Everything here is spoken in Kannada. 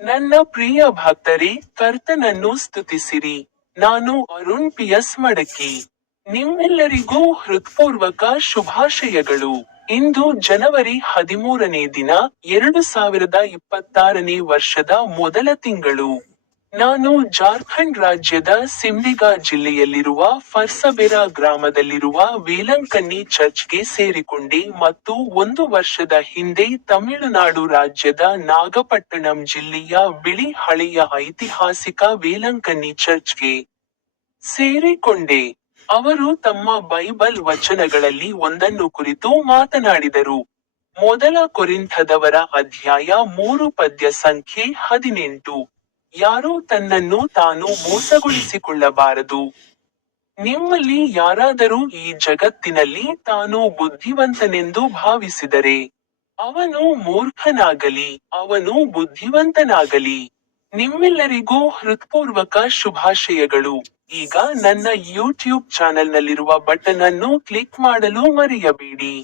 ನನ್ನ ಪ್ರಿಯ ಭಕ್ತರೇ, ಕರ್ತನನ್ನು ಸ್ತುತಿಸಿರಿ. ನಾನು ಅರುಣ್ ಪಿಎಸ್ ಮಡಕಿ. ನಿಮ್ಮೆಲ್ಲರಿಗೂ ಹೃತ್ಪೂರ್ವಕ ಶುಭಾಶಯಗಳು. ಇಂದು ಜನವರಿ 13ನೇ ದಿನ, 2026ನೇ ವರ್ಷದ ಮೊದಲ ತಿಂಗಳು. ನಾನು ಜಾರ್ಖಂಡ್ ರಾಜ್ಯದ ಸಿಮ್ಡಿಗಾ ಜಿಲ್ಲೆಯಲ್ಲಿರುವ ಫರ್ಸಬೆರಾ ಗ್ರಾಮದಲ್ಲಿರುವ ವೇಲಂಕನ್ನಿ ಚರ್ಚ್ಗೆ ಸೇರಿಕೊಂಡೆ ಮತ್ತು 1 ವರ್ಷದ ಹಿಂದೆ ತಮಿಳುನಾಡು ರಾಜ್ಯದ ನಾಗಪಟ್ಟಣಂ ಜಿಲ್ಲೆಯ ಬಿಳಿ ಹಳೆಯ ಐತಿಹಾಸಿಕ ವೇಲಂಕನ್ನಿ ಚರ್ಚ್ಗೆ ಸೇರಿಕೊಂಡೆ. ಅವರು ತಮ್ಮ ಬೈಬಲ್ ವಚನಗಳಲ್ಲಿ ಒಂದನ್ನು ಕುರಿತು ಮಾತನಾಡಿದರು. ಮೊದಲ ಕೊರಿಂಥದವರ ಅಧ್ಯಾಯ 3 ಪದ್ಯ ಸಂಖ್ಯೆ 18. ಯಾರೂ ತನ್ನನ್ನು ತಾನು ಮೋಸಗೊಳಿಸಿಕೊಳ್ಳಬಾರದು. ನಿಮ್ಮಲ್ಲಿ ಯಾರಾದರೂ ಈ ಜಗತ್ತಿನಲ್ಲಿ ತಾನು ಬುದ್ಧಿವಂತನೆಂದು ಭಾವಿಸಿದರೆ ಅವನು ಮೂರ್ಖನಾಗಲಿ, ಅವನು ಬುದ್ಧಿವಂತನಾಗಲಿ. ನಿಮ್ಮೆಲ್ಲರಿಗೂ ಹೃತ್ಪೂರ್ವಕ ಶುಭಾಶಯಗಳು. ಈಗ ನನ್ನ ಯೂಟ್ಯೂಬ್ ಚಾನೆಲ್ನಲ್ಲಿರುವ ಬಟನ್ ಅನ್ನು ಕ್ಲಿಕ್ ಮಾಡಲು ಮರೆಯಬೇಡಿ.